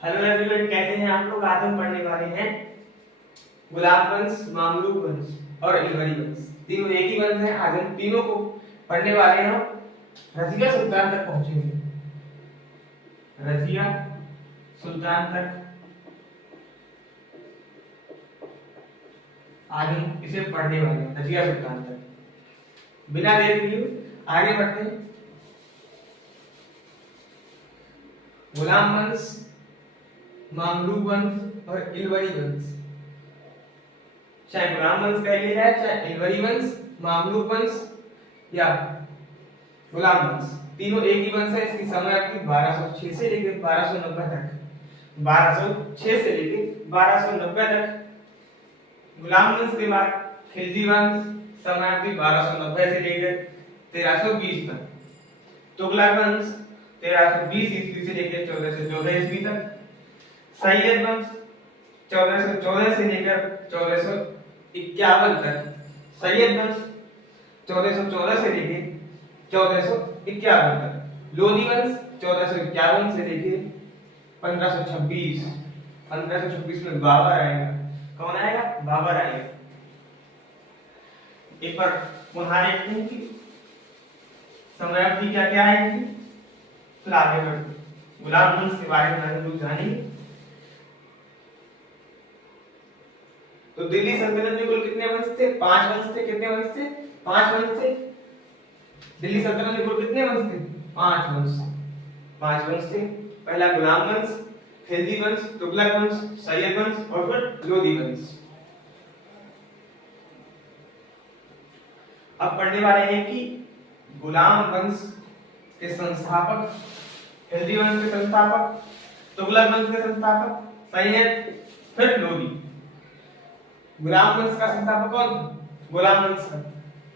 Hello everyone, कैसे हैं आप लोग। आज हम पढ़ने वाले हैं गुलाब वंश, मामलूक वंश और इलवरी वंश। तीनों एक ही वंश है। आज हम तीनों को पढ़ने वाले हैं। रजिया सुल्तान तक पहुंचेंगे। रजिया सुल्तान तक आज हम इसे पढ़ने वाले हैं। रजिया सुल्तान तक बिना देर किए आगे बढ़ते हैं। गुलाम वंश, मामलूक वंश और इलवरी वंश, चाहे गुलाम वंश कह लिया जाए, चाहे इलवरी वंश, मामलूक वंश या गुलाम वंश, तीनों एक ही वंश है। इसकी समय अवधि 1206 से लेकर 1290 तक। 1206 से लेकर 1290 तक। गुलाम वंश के बाद खिलजी वंश, समय अवधि 1290 से लेकर 1320 तक। तुगलक वंश 1320 ईस्वी से लेकर 1414 ईस्वी तक। सैयद वंश 1414 से लेकर 1451 तक। सैयद वंश 1414 से लेकर 1451 तक। लोधी वंश 1451 से लेकर 1526। 1526 में बाबर आएगा। कौन आएगा? बाबर आएगा। एक बार पुनः देखते हैं कि समय अवधि क्या क्या आएगी, फिर आगे बढ़ते हैं। गुलाम वंश के बारे में हम लोग जानेंगे। तो दिल्ली सल्तनत में कुल कितने वंश थे? 5 वंश थे। कितने वंश थे? 5 वंश थे। दिल्ली सल्तनत में कुल कितने वंश थे? 5 वंश। 5 वंश थे। पहला गुलाम वंश, खिलजी वंश, तुगलक वंश, सैयद वंश और फिर लोधी वंश। अब पढ़ने वाले हैं कि गुलाम वंश के संस्थापक, खिलजी वंश के संस्थापक, तुगलक वंश के संस्थापक, सैयद, फिर लोधी। गुलाम वंश का संस्थापक कौन? गुलाम वंश का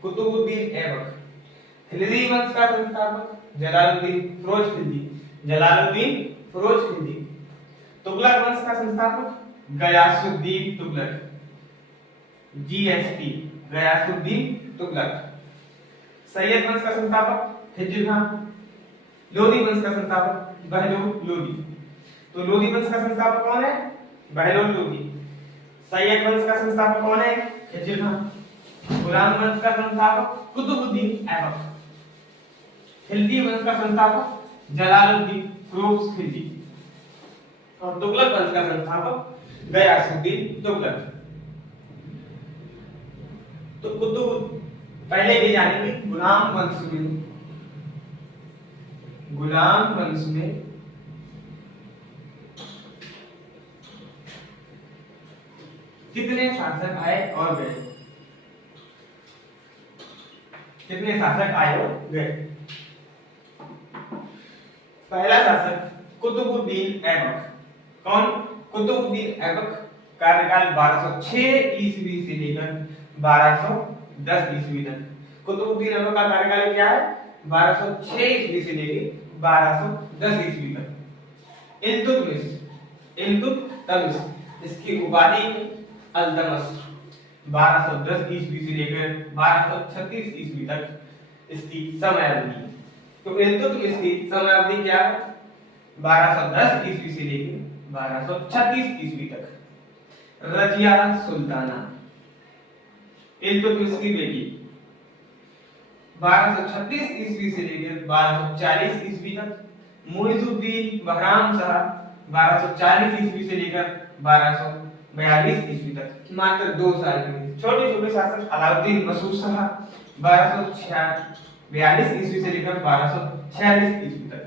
कुतुबुद्दीन ऐबक। खिलजी वंश का संस्थापक जलालुद्दीन फिरोज खिलजी। जलालुद्दीन फिरोज खिलजी। तुगलक वंश का संस्थापक गयासुद्दीन तुगलक। जीएसटी, गयासुद्दीन तुगलक। सैयद वंश का संस्थापक खिज्र खान। लोधी वंश का संस्थापक बहलोल लोधी। तो लोधी वंश का संस्थापक कौन है? बहलोल लोधी। सैयद वंश का संस्थापक कौन है? खिज्र खान। गुलाम वंश का संस्थापक कुतुबुद्दीन ऐबक। खिलजी वंश का संस्थापक जलालुद्दीन फिरोज खिलजी। और तुगलक वंश का संस्थापक गयासुद्दीन तुगलक। तो कुतुब पहले भी जानेंगे। गुलाम वंश में कितने शासक आए और गए? कितने शासक आए और गए? पहला शासक कुतुबुद्दीन ऐबक। कौन? कुतुबुद्दीन ऐबक। कार्यकाल 1206 ईस्वी से लेकर 1210 ईस्वी तक। कुतुबुद्दीन ऐबक का कार्यकाल क्या है? 1206 ईस्वी से लेकर 1210 ईस्वी तक। इल्तुतमिश, इसकी उपाधि अल्तमश। 1210 ईस्वी से लेकर 1236 ईस्वी तक इसकी समय अवधि। तो इल्तुतमिश की समय अवधि क्या है? 1210 ईस्वी से लेकर 1236 ईस्वी तक। रजिया सुल्ताना, इल्तुतमिश की बेटी, 1236 ईस्वी से लेकर 1240 ईस्वी तक। मुइजुद्दीन बहराम शाह, 1240 ईस्वी से लेकर 1242 ईस्वी तक। मात्र 2 साल के छोटे छोटे शासक अलाउद्दीन मसूद शाह, 1242 ईस्वी से लेकर 1246 ईस्वी तक।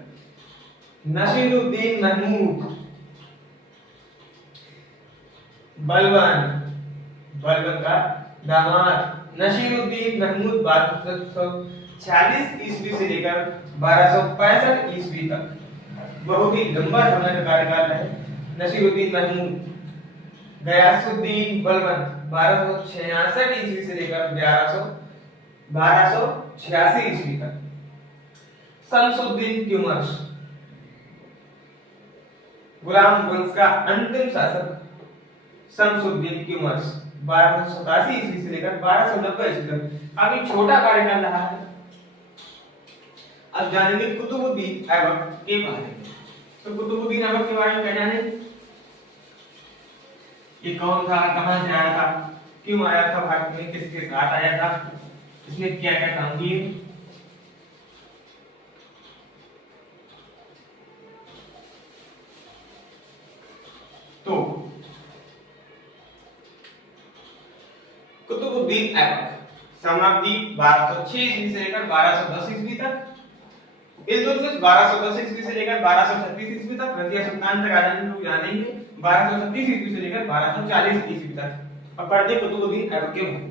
नसीरुद्दीन महमूद बलबन का दामाद नसीरुद्दीन महमूद 1246 ईस्वी से लेकर 1265 ईस्वी तक। बहुत ही लंबा समय का कार्यकाल है नसीरुद्दीन महमूद। गयासुद्दीन बलबन 1266 ईस्वी से लेकर 1286 ईस्वी तक। शमसुद्दीन त्यूमर्स, गुलाम वंश का अंतिम शासक शमसुद्दीन त्यूमर्स, 1287 ईस्वी से लेकर 1290 ईस्वी तक। काफी छोटा कार्यकाल रहा है। अब जानेंगे कुतुबुद्दीन ऐबक के बारे में। तो कुतुबुद्दीन ऐबक के बारे में क्या जाने? ये कौन था, कहां से आया था, क्यों आया था भारत में, किसके साथ आया था, इसने क्या क्या काम किए। तो कुतुबुद्दीन ऐबक समाप्ति 1206 ईस्वी से लेकर 1210 ईस्वी तक, इल्तुतमिश 1210 ईस्वी से लेकर 1236 ईस्वी तक, रजिया सुल्तान तक आजादी लोग जानेंगे 1236 ईस्वी से लेकर 1240 ईस्वी तक। अब पढ़ते कुतुबुद्दीन ऐबक के मुंह।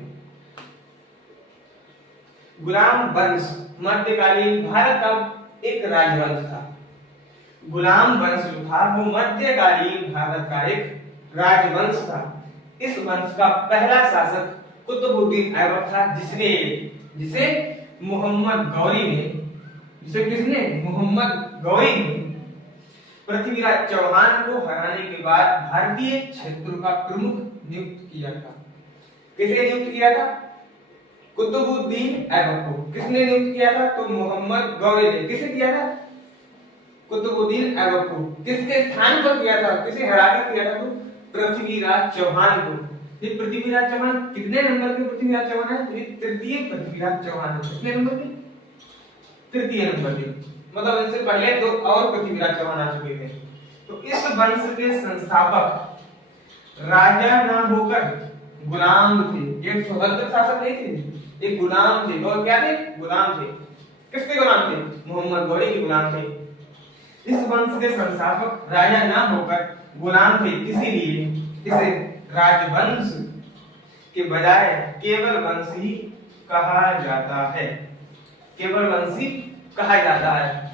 गुलाम वंश मध्यकालीन भारत का एक राजवंश था। गुलाम वंश जो था वो मध्यकालीन भारत का एक राजवंश था। इस वंश का पहला शासक कुतुबुद्दीन ऐबक था, जिसे मोहम्मद गौरी ने पृथ्वीराज चौहान को हराने के बाद भारतीय क्षेत्रों का प्रमुख नियुक्त किया था। किसे नियुक्त किया था? कुतुबुद्दीन ऐबक को। किसने नियुक्त किया था? तो मोहम्मद गौरी ने। किसे किया था? कुतुबुद्दीन ऐबक को। किसके स्थान पर किया था? किसे हराकर किया था? तो पृथ्वीराज चौहान को। ये पृथ्वीराज चौहान कितने नंबर के पृथ्वीराज चौहान है? तो ये तृतीय पृथ्वीराज चौहान है। कितने नंबर के? तृतीय नंबर के। मतलब इनसे पहले दो और पृथ्वीराज चौहान आ चुके थे। तो इस वंश के संस्थापक राजा ना होकर गुलाम थे। ये स्वतंत्र शासक नहीं थे, एक गुलाम थे। और क्या थे? गुलाम थे। किसके गुलाम थे? मोहम्मद गौरी के गुलाम थे। इस वंश के संस्थापक राजा ना होकर गुलाम थे, इसीलिए इसे राजवंश के बजाय केवल वंशी कहा जाता है। केवल वंशी कहा जाता है।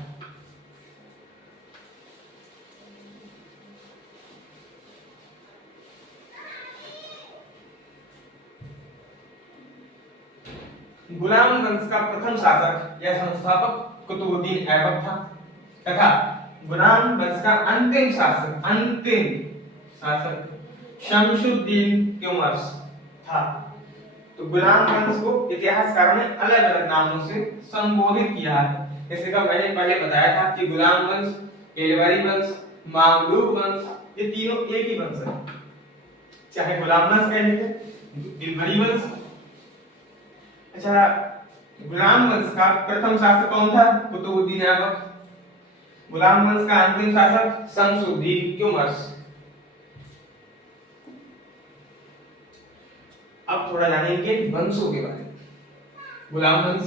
गुलाम वंश का प्रथम शासक या संस्थापक कुतुबुद्दीन ऐबक था तथा गुलाम वंश का अंतिम शासक शमशुद्दीन क्यूमर्स था। तो गुलाम वंश को इतिहासकारों ने अलग अलग नामों से संबोधित किया है। जैसे कि मैंने पहले बताया था कि गुलाम वंश, एलवरी वंश, मामलूक वंश, ये तीनों एक ही वंश है। चाहे गुलाम वंश कह लीजिए, एलवरी वंश। अच्छा, गुलाम वंश का प्रथम शासक कौन था? कुतुबुद्दीन ऐबक। गुलाम वंश का अंतिम शासक शमशुद्दीन क्यूमर्स। अब थोड़ा जानेंगे वंशों के बारे में। गुलाम वंश,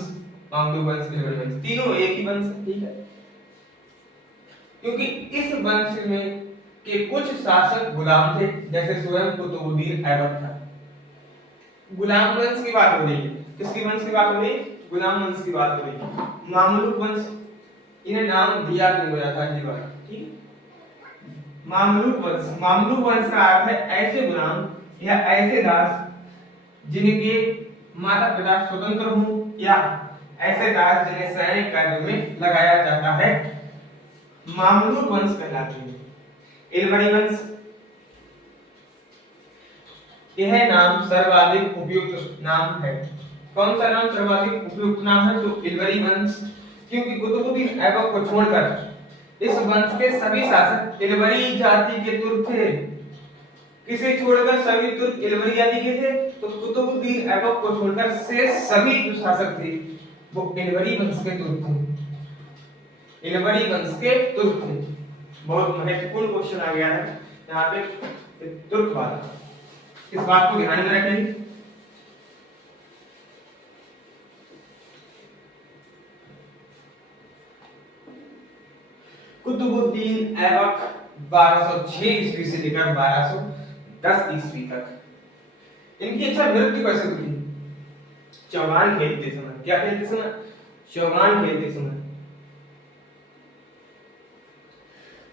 मामलूक वंश, एलवरी वंश, तीनों एक ही वंश है, ठीक है। क्योंकि इस वंश में के कुछ शासक गुलाम थे, जैसे स्वयं कुतुबुद्दीन ऐबक था। गुलाम वंश की बात हो रही है। किसकी वंश की बात हो रही है? गुलाम वंश की बात हो रही है। मामलूक वंश, इन्हें नाम दिया क्यों गया था ये बात, ठीक। मामलूक वंश का अर्थ है ऐसे गुलाम या ऐसे दास जिनके माता पिता स्वतंत्र हों, या ऐसे दास जिन्हें सैनिक कार्यों में लगाया जाता है, मामलूक वंश कहलाते हैं। एलवरी वंश, यह नाम सर्वाधिक उपयुक्त नाम है। कौन सा नाम सर्वाधिक उपयुक्त नाम है? तो एलवरी वंश, क्योंकि कुतुबुद्दीन ऐबक को छोड़कर इस वंश के सभी शासक एलवरी जाति के तुर्क थे। किसे छोड़कर? सभी तुर्क एलवरी जाति के थे। तो कुतुबुद्दीन ऐबक को छोड़कर से सभी जो शासक थे वो एलवरी वंश के तुर्क थे। एलवरी वंश के तुर्क थे। बहुत महत्वपूर्ण क्वेश्चन आ गया है यहाँ पे तुर्क वाला, इस बात को ध्यान में रखें। कुतुबुद्दीन ऐबक 1206 ईस्वी से लेकर 1210 ईस्वी तक। इनकी अच्छा मृत्यु कैसे हुई? चौगान खेलते समय। क्या खेलते समय? चौगान खेलते समय।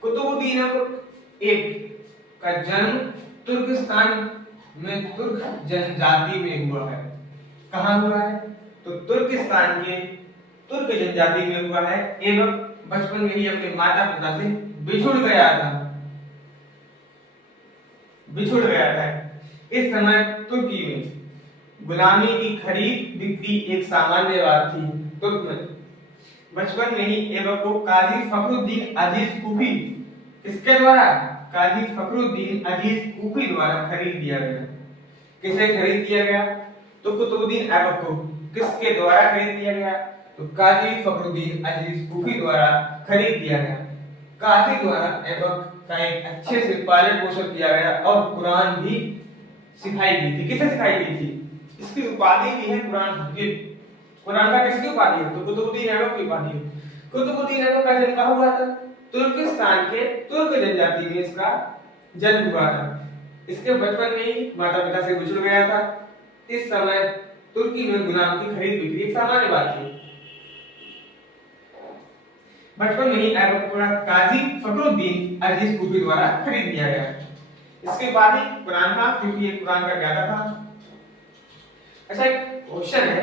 कुतुबुद्दीन ऐबक एक का जन्म तुर्किस्तान में तुर्क जनजाति में हुआ है। कहाँ हुआ है? तो तुर्किस्तान के तुर्क जनजाति में हुआ है। एवं बचपन में ही अपने माता पिता से बिछुड़ गया था। इस समय तुर्की में गुलामी की खरीद बिक्री एक सामान्य बात थी। तुर्क में बचपन में ही ऐबक को काजी फखरुद्दीन अजीज कुफी किसके द्वारा? काजी फखरुद्दीन अजीज कूफी द्वारा खरीद दिया गया। किसे खरीद दिया गया? तो कुतुबुद्दीन ऐबक को किसके द्वारा खरीद दिया गया? तो काजी फखरुद्दीन अजीज कूफी द्वारा खरीद दिया गया। काजी द्वारा ऐबक का एक अच्छे से पालन पोषण किया गया और कुरान भी सिखाई गई थी। किसे सिखाई गई थी? इसकी उपाधि भी है कुरान हफीज। कुरान का किसकी उपाधि है? तो कुतुबुद्दीन ऐबक की उपाधि है। कुतुबुद्दीन ऐबक का जन्म कहाँ हुआ था? तुर्किस्तान के तुर्क जनजाति में इसका जन्म हुआ था। इसके बचपन में ही माता पिता से गुजर गया था। इस समय तुर्की में गुलाम की खरीद बिक्री एक सामान्य बात थी। बचपन में ही ऐबक को काजी फखरुद्दीन अजीज कूफी द्वारा खरीद लिया गया। इसके बाद ही कुरान था, क्योंकि ये कुरान का ज्ञाता था। अच्छा, एक क्वेश्चन है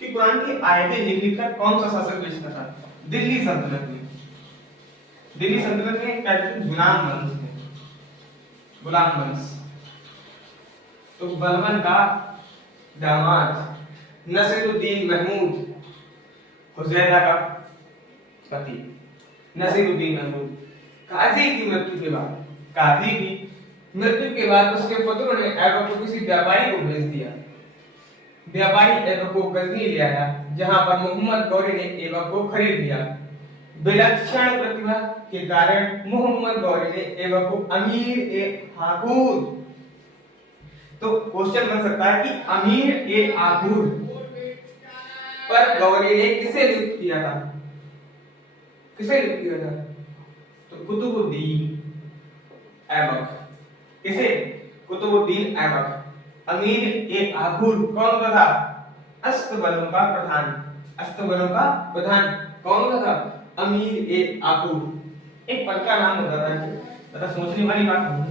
कि कुरान की आयतें लिखकर कौन सा शासक भेजता था? दिल्ली सल्तनत में। दिल्ली सल्तनत में कहते गुलाम वंश थे। गुलाम वंश। तो बलबन का दामाद नसीरुद्दीन महमूद हुजैरा का पति नसीरुद्दीन महमूद काजी की मृत्यु के बाद, काजी की मृत्यु के बाद उसके पुत्रों ने ऐबक को किसी व्यापारी को भेज दिया। व्यापारी ऐबक को गजनी ले आया, जहां पर मोहम्मद गौरी ने ऐबक को खरीद लिया। विलक्षण प्रतिभा के कारण मोहम्मद गौरी ने ऐबक को अमीर ए हाकूर, तो क्वेश्चन बन सकता है कि अमीर ए हाकूर पर गौरी ने किसे नियुक्त किया था? किसे नियुक्त किया था? तो कुतुबुद्दीन ऐबक। किसे? कुतुबुद्दीन ऐबक। अमीर ए आखूर कौन होता था? अस्तबलों का प्रधान। अस्तबलों का प्रधान कौन होता था? अमीर ए आखूर। एक पद का नाम होता था, मतलब सोचने वाली बात नहीं।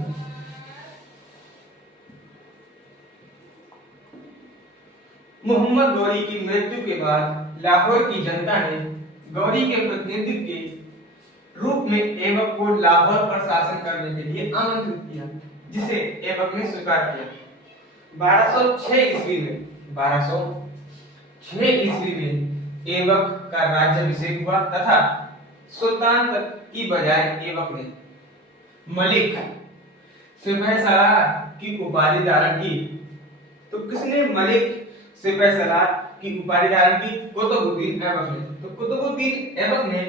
मोहम्मद गौरी की मृत्यु के बाद लाहौर की जनता ने गौरी के प्रतिनिधि के रूप में ऐबक को लाहौर पर शासन करने के लिए आमंत्रित किया, जिसे ऐबक ने स्वीकार किया। 1206 ईस्वी में ऐबक का राज्याभिषेक हुआ तथा सुल्तान की बजाय ऐबक ने मलिक सिपहसालार की उपाधि धारण की। तो किसने मलिक सिपहसालार की उपाधि धारण की? कुतुबुद्दीन ऐबक ने। तो कुतुबुद्दीन ऐबक ने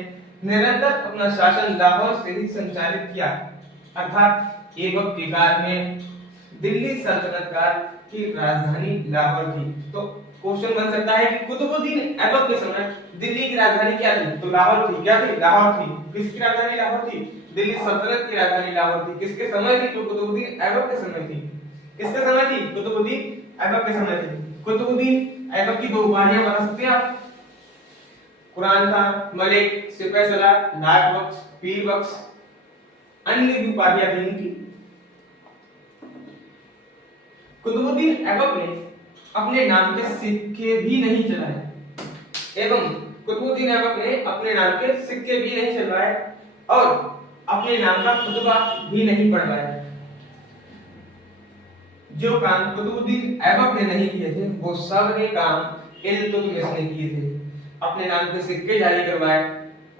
निरंतर अपना शासन लाहौर से ही संचालित किया, अर्थात ऐबक के काल में दिल्ली सल्तनत काल की राजधानी लाहौर थी। तो क्वेश्चन बन सकता है कि कुतुबुद्दीन ऐबक के समय दिल्ली की राजधानी क्या थी? तो लाहौर थी। क्या थी? लाहौर थी। किसकी राजधानी लाहौर थी? दिल्ली सल्तनत की राजधानी लाहौर थी। किसके समय थी? तो कुतुबुद्दीन ऐबक के समय थी। किसके समय थी? कुतुबुद्दीन ऐबक के समय थी। कुतुबुद्दीन ऐबक की दो उपाधियां बता सकते हैं आप? कुरान का मलिक, सिपहसालार, लाख बख्श, पीर बख्श, अन्य भी उपाधियां थी इनकी। कुतुबुद्दीन ऐबक ने अपने नाम के सिक्के भी नहीं चलाए एवं कुतुबुद्दीन ऐबक ने अपने नाम के सिक्के भी नहीं चलवाए और अपने नाम का खुतबा भी नहीं पढ़वाया। जो काम कुतुबुद्दीन ऐबक ने नहीं किए थे, वो सब ने काम इल्तुतमिश ने किए थे। अपने नाम के सिक्के जारी करवाए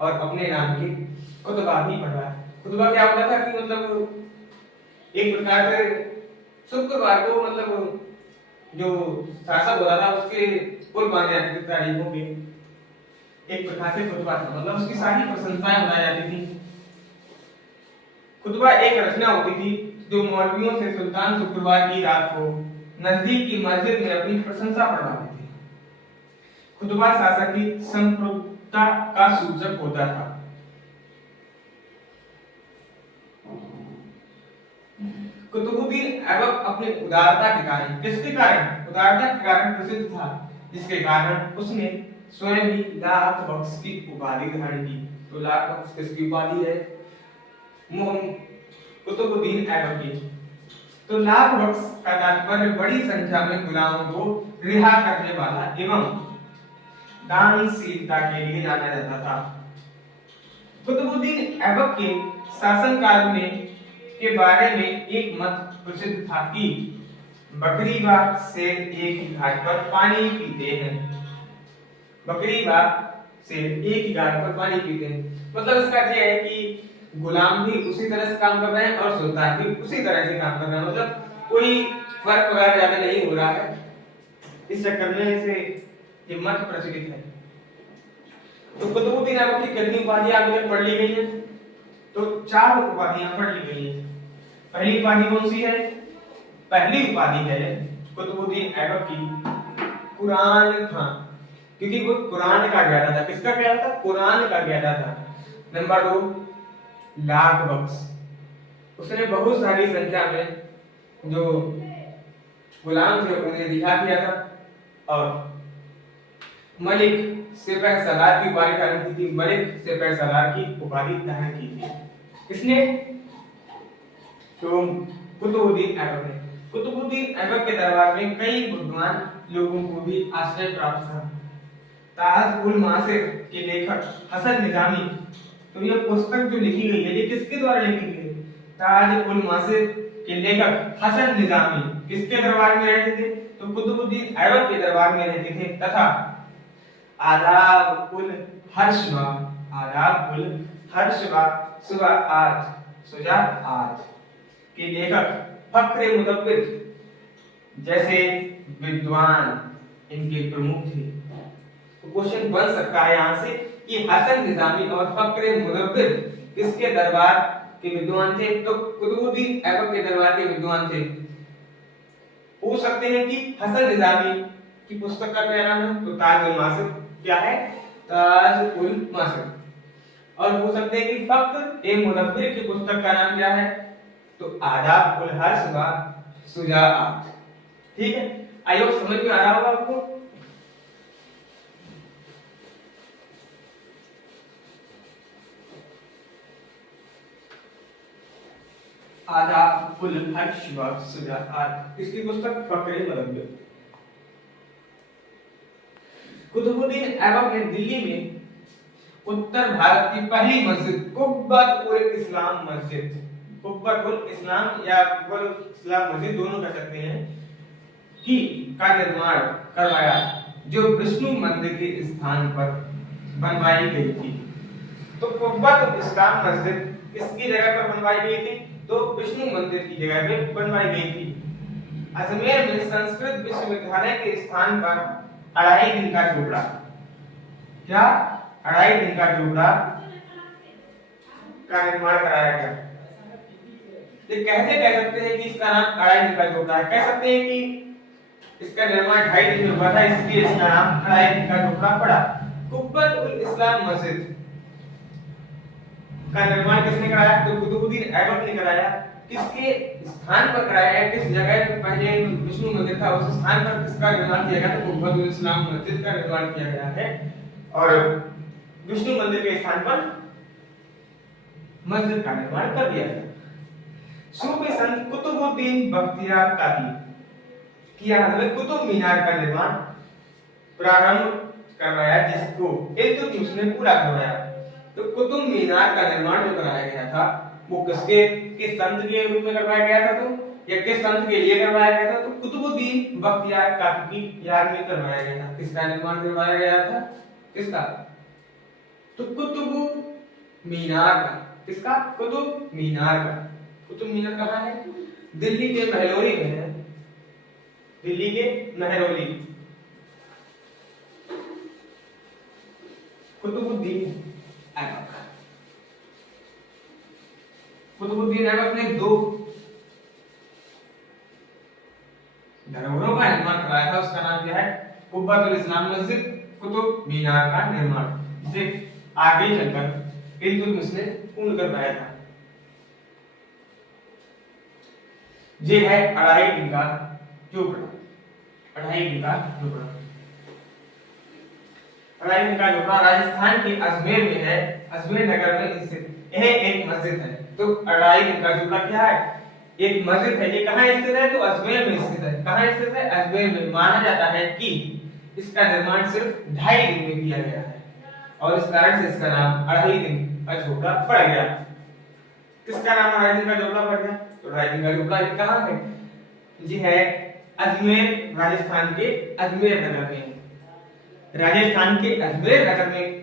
और अपने नाम के खुतबा भी पढ़वाया। खुतबा क्या होता था कि मतलब एक प्रकार से शुक्रवार को मतलब जो शासक होता था उसके पुल बांधे जाते थे तारीखों पे, एक प्रकार से खुतबा था, मतलब उसकी सारी प्रशंसाएं बनाई जाती थी। खुतबा एक रचना होती थी जो मौलवियों से सुल्तान शुक्रवार की रात को नजदीक की मस्जिद में अपनी प्रशंसा पढ़वाते थे। खुतबा शासक की संप्रभुता का सूचक होता था। कुतुबुद्दीन ऐबक अपनी उदारता के कारण, किसके कारण? उदारता के कारण प्रसिद्ध था, जिसके कारण उसने स्वयं ही लाख बख्श की उपाधि धारण की। तो लाख बख्श किसकी उपाधि है? कुतुबुद्दीन ऐबक की। तो लाख बख्श का तात्पर्य बड़ी संख्या में गुलामों को रिहा करने वाला एवं दानशीलता के लिए जाना जाता था। कुतुबुद्दीन ऐबक के शासनकाल में के बारे में एक मत प्रसिद्ध था कि बकरी व शेर एक ही घाट पर पानी पीते हैं। बकरी व शेर एक ही घाट पर पानी पीते हैं, मतलब इसका यह है कि गुलाम भी उसी तरह से काम कर रहे हैं और सुल्तान भी उसी तरह से काम कर रहे हैं, मतलब कोई फर्क वगैरह ज्यादा नहीं हो रहा है। इस चक्कर में इसे हिम्मत प्रचलित है। तो कुतुबुद्दीन ऐबक की कितनी उपाधियां अभी तक पढ़ ली गई है? तो 4 उपाधियां पढ़ ली गई है। पहली उपाधि कौन सी है? पहली उपाधि है कुतुबुद्दीन ऐबक की कुरान खां, क्योंकि वो कुरान का ज्ञाता था। किसका ज्ञाता था? कुरान का ज्ञाता था। नंबर 2 लाख बख्श, उसने बहुत सारी संख्या में जो गुलाम थे उन्हें रिहा किया था। और मलिक सिपह सलार की उपाधि धारण की थी, मलिक सिपह सलार की उपाधि धारण की थी। किसने? तो कुतुबुद्दीन ऐबक ने। कुतुबुद्दीन ऐबक के दरबार में कई बुद्धिमान लोगों को भी आश्रय प्राप्त था। ताज उल मासिर के लेखक हसन निजामी, तो ये पुस्तक जो लिखी गई है ये किसके द्वारा लिखी गई है? ताज उल मासिर के लेखक हसन निजामी किसके दरबार में रहते थे? तो कुतुबुद्दीन ऐबक के दरबार में रहते थे। तथा आदाब उल हर्षवा, आदाब उल हर्षवा शुजाआत के लेखक फक्र मुदब्बिर जैसे विद्वान इनके प्रमुख थे। तो क्वेश्चन बन सकता है यहां से कि हसन निजामी और फक्र मुदब्बिर किसके दरबार के विद्वान थे? तो कुतुबुद्दीन ऐबक के दरबार के विद्वान थे। पूछ सकते हैं कि हसन निजामी की पुस्तक का क्या नाम है? तो ताज उल मासिर। क्या है? ताज उल मासिर। और पूछ सकते हैं कि फक्र ए मुदब्बिर की पुस्तक का नाम क्या है? तो आदाब उल हर्ष व शुजाआत। ठीक है, आई होप समझ में आ रहा होगा आपको। आदाब उल हर्ष व शुजाआत इसकी पुस्तक फक्र मुदब्बिर। कुतुबुद्दीन ऐबक ने दिल्ली में उत्तर भारत की पहली मस्जिद कुब्बत उल इस्लाम मस्जिद, कुब्बत उल इस्लाम या कुब्बत उल इस्लाम मस्जिद दोनों कह सकते हैं, की का निर्माण करवाया, जो विष्णु मंदिर के स्थान पर बनवाई गई थी। तो कुब्बत उल इस्लाम मस्जिद किसकी जगह पर बनवाई गई थी? तो विष्णु मंदिर की जगह पे बनवाई गई थी। अजमेर में संस्कृत विश्वविद्यालय के स्थान पर 2.5 दिन का झोपड़ा, क्या 2.5 दिन का झोपड़ा का निर्माण कराया गया। तो कैसे कह सकते हैं कि इसका नाम 2.5 दिन का झोपड़ा है? कह सकते हैं कि इसका निर्माण 2.5 दिन में हुआ था, इसलिए इसका नाम 2.5 दिन का झोपड़ा पड़ा। कुब्बत उल इस्लाम मस्जिद का निर्माण किसने कराया? तो कुतुबुद्दीन ऐबक ने कराया। किसके स्थान पर कराया है? किस जगह पर पहले विष्णु मंदिर था उस स्थान पर किसका निर्माण किया गया? तो कुब्बत उल इस्लाम मस्जिद का निर्माण किया गया है और विष्णु मंदिर के स्थान पर मस्जिद का निर्माण कर दिया गया। सूफी संत कुतुबुद्दीन बख्तियार काकी किया हमें कुतुब मीनार का निर्माण प्रारंभ करवाया, जिसको इल्तुतमिश ने पूरा करवाया। तो कुतुब मीनार का निर्माण जो कराया गया था वो किस संत के रूप में करवाया गया था? तो या किस संत के लिए करवाया गया था? तो कुतुबुद्दीन बख्तियार काकी की याद में करवाया गया था। किसका निर्माण करवाया गया था? किसका? तो कुतुब मीनार का। किसका? कुतुब मीनार का। कुतुब मीनार कहाँ है? दिल्ली के महरौली में है, दिल्ली के महरौली। कुतुबुद्दीन ऐबक, कुतुबुद्दीन ऐबक ने 2 धरोहरों का निर्माण कराया था। उसका नाम क्या है? कुब्बत उल इस्लाम मस्जिद, कुतुब मीनार का निर्माण, जिसे आगे चलकर इल्तुतमिश ने पूर्ण करवाया था। ये है 2.5 दिन का झोपड़ा, 2.5 दिन का झोपड़ा। 2.5 दिन का झोपड़ा राजस्थान के अजमेर में है, अजमेर नगर में स्थित यह एक मस्जिद है। तो 2.5 दिन का झोपड़ा क्या है? एक मस्जिद है। ये कहाँ स्थित है? तो अजमेर में स्थित है। कहाँ स्थित है? अजमेर में। माना जाता है कि इसका निर्माण सिर्फ 2.5 दिन में किया गया है और इस कारण से इसका नाम 2.5 दिन का झोपड़ा पड़ गया। किसका नाम 2.5 दिन का झोपड़ा पड़ गया? तो 2.5 दिन का झोपड़ा कहाँ है? जी है अजमेर, राजस्थान के अजमेर नगर में। राजस्थान के अजमेर नगर में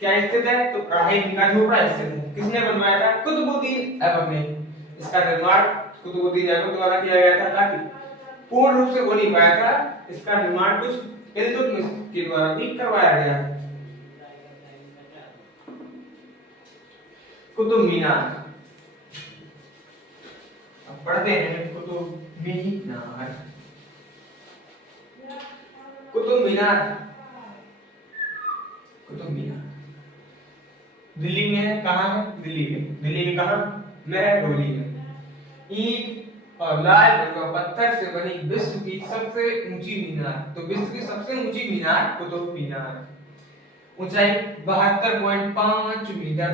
क्या स्थित है? तो राहिन का झोपड़ा स्थित है। किसने बनवाया था? कुतुबुद्दीन ऐबक ने। इसका निर्माण कुतुबुद्दीन ऐबक द्वारा किया गया था, ताकि पूर्ण रूप से हो नहीं पाया था, इसका निर्माण कुछ इल्तुतमिश के द्वारा भी करवाया गया। कुतुब मीनार, अब पढ़ते हैं कुतुब मीनार। कुतुब मीनार, कुतुब मीनार दिल्ली में है। कहाँ है? दिल्ली में। दिल्ली में कहाँ? महरौली में। ईंट और लाल रंग का पत्थर से बनी विश्व की सबसे ऊंची मीनार। तो विश्व की सबसे ऊंची मीनार कुतुब मीनार। ऊंचाई 72.5 मीटर,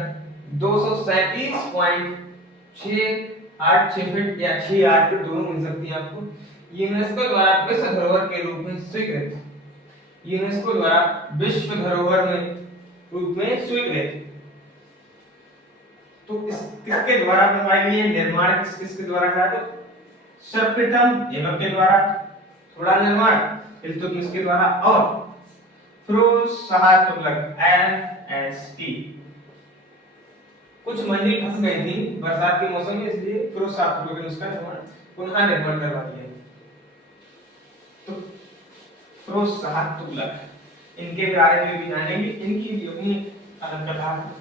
237.686 फीट या 68 फीट दोनों मिल सकती है आपको। यूनेस्को द्वारा विश्व धरोहर के रूप में स्वीकृत। यूनेस्को द्वारा विश्व धरोहर में रूप में स्वीकृत। तो इस किसके द्वारा बनवाई गई है? निर्माण किसके द्वारा करा? तो सर्वप्रथम ऐबक के द्वारा, थोड़ा निर्माण इल्तुतमिश के द्वारा, और फिरोज शाह तुगलक NST। कुछ मंजिल फंस गई थी बरसात के मौसम में, इसलिए फिरोज शाह तुगलक ने उसका निर्माण पुनः निर्माण करवा दिया। तो फिरोज शाह तुगलक, इनके बारे में भी जानेंगे, इनकी भी अपनी अलग कथा है।